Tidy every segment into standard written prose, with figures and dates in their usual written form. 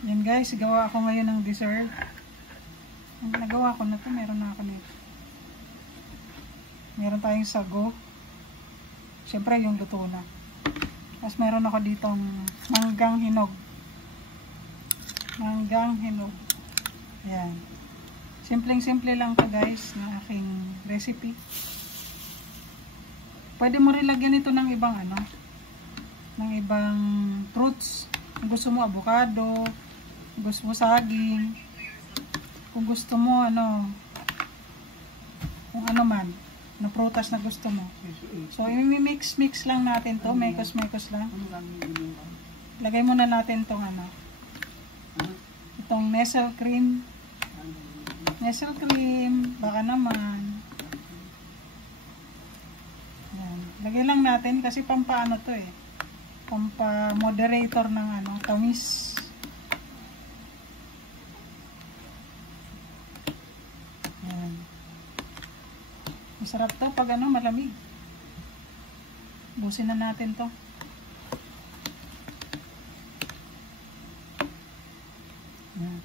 Yan guys, gawa ako ngayon ng dessert. Nagawa ko na to, meron na ako nito. Meron tayong sago. Siyempre yung luto na. Tapos meron ako ditong manggang hinog. Manggang hinog. Yan. Simpleng-simple lang to guys na aking recipe. Pwede mo rin lagyan ito ng ibang ng ibang fruits. Kung gusto mo avocado, kung gusto mo saging, kung gusto mo kung ano man na prutas na gusto mo. So i-mix lang natin to, mekos lang. Lagay muna natin tong itong nestle cream. Nestle cream, baka naman. Yan. Lagay lang natin kasi pampaano to pampa-moderator ng tamis. Yan. Masarap to pag malamig. Busin na natin to. Yan.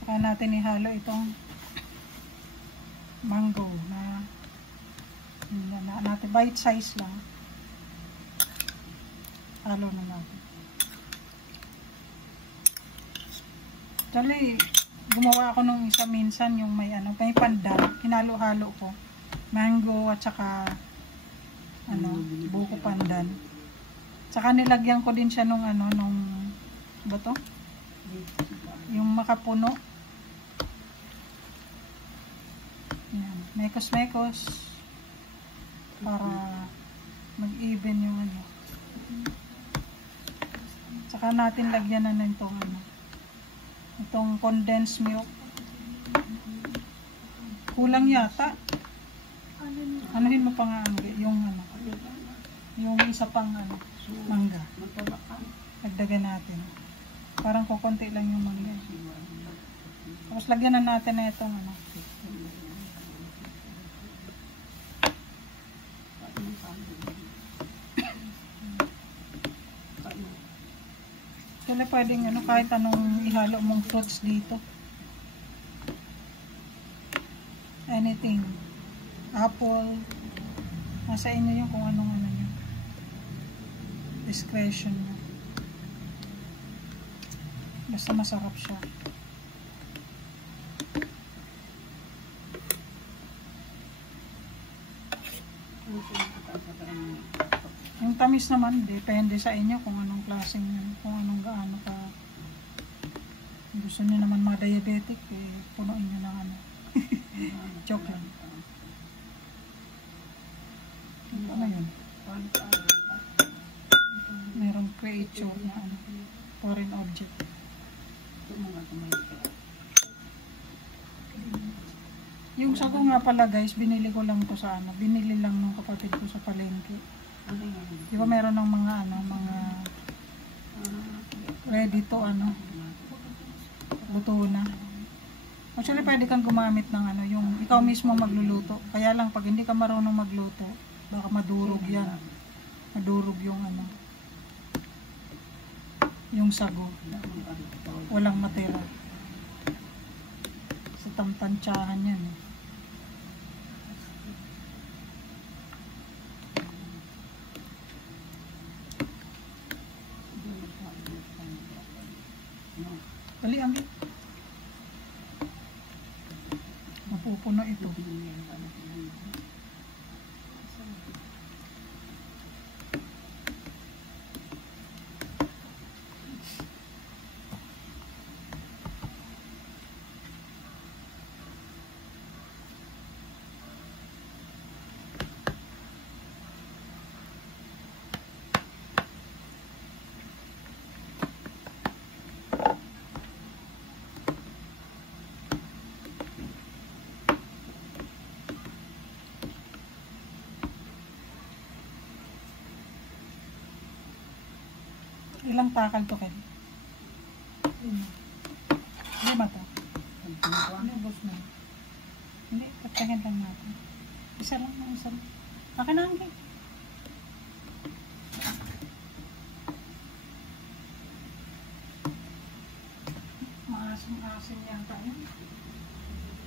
Saka natin ihalo itong mango na natin bite size lang. Halo na natin. Actually, gumawa ako nung isa minsan yung may pandan. Hinalo-halo ko. Mango at saka buko pandan. Saka nilagyan ko din siya nung ba to? Yung makapuno. Yan. Mekos-mekos. Para mag-even yung Saka natin lagyan na nitong itong condensed milk. Kulang yata. Anuhin mo pa nga yung isa pang mangga. Dagdagan natin. Parang kukunti lang yung mangga. Tapos lagyan na natin na itong Kaya pwedeng kahit anong ihalo mong fruits dito. Anything. Apple. Nasa inyo yung kung anong nyo. Discretion mo. Basta masarap siya. Yung tamis naman, depende sa inyo kung anong klaseng, kung anong gaano ka. Kung gusto nyo naman mga diabetic, punuin nyo ng chocolate. Ano yun? Merong creature na foreign object. Yung sago nga pala guys, binili ko lang to sa binili lang ng kapatid ko sa palengke. Di ba meron ng mga mga ready to luto na. Actually pwede kang gumamit ng yung ikaw mismo magluluto. Kaya lang pag hindi ka marunong magluto, baka madurog yan. Madurog yung yung sago. Walang matira. Sa tamtansyahan yan. Dali, ambil. Mapupuno ito. Ilang takal to kayo? 5 to? Ubos na. Hindi, patahin lang natin. Isa lang. Akin na ang cake. Asim-asim yata yun.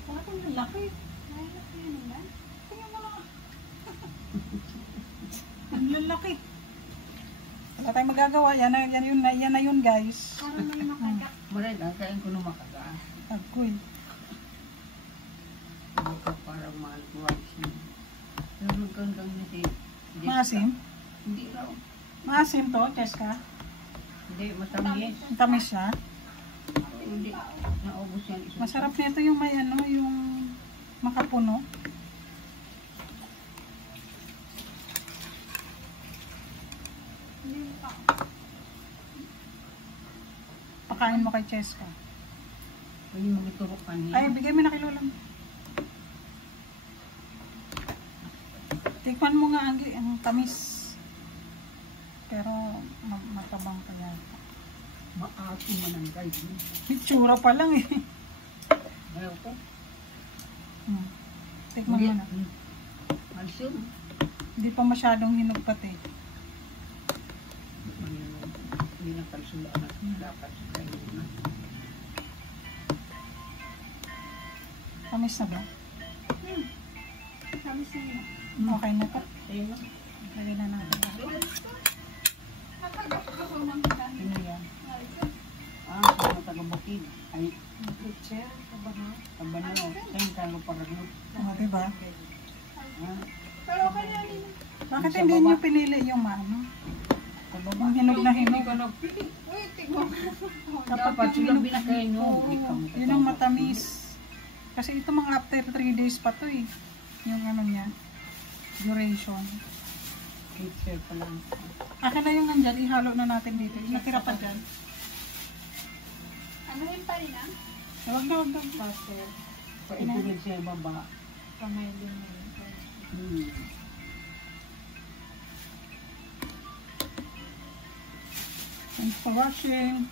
Parang lalaki. Ay, laki yun lang. Tingnan mo na. Ang lalaki. Wala tayong magagawa. Yan na yun guys. Parang may makagat. Maray lang, kain ko na makagaan. Agkoy. Hindi ka parang mahal ko asin. Nalog kang kang niti. Maasim? Hindi raw. Maasim to, Cheska. Hindi, matamis. Ang tamis siya. Hindi, naubos yan. Isang Masarap nito yung may ano, yung makapuno. Hindi pa. Pakain mo kay Cheska. Pwede magturok ka niya. Ay, bigay mo na kay Lola. Tikman mo nga ang tamis. Pero matabang pa yata. Maasim man ang guys. Itsura pa lang eh. Ayaw ko. Tikman mo na. Calcium. Hindi pa masyadong hinugpat eh. Hindi na calcium na anak. Dapat sa kayo na. Tamis na ba? Tamis na yun. Okay na to. Sa'yo na. Lagay na natin. Nakagat ako ng ilan. Sino yan? Ah, sa mga taga-bukid. Ay, Butcher, kabano. kabano. Sa'yo talo para no. O, diba? Ah, Pero okay na rin. Bakit hindi nyo pinili yung ano? sa baba. Yung hinog na hinog. Hindi ka nagpili. Uy, tigmo. Dapat yung sila hinog- binakain nyo. Oo, yun ang matamis. Kasi ito mga after 3 days pa to eh. Yung ano niya. Duration. Picture pa lang. Akin na yung nandyan. Ihalo na natin dito. Natira pa dyan. Ano yung parina? Huwag na, huwag na. Butter. Paitulid sa baba. Kamay din yun. Thanks for watching.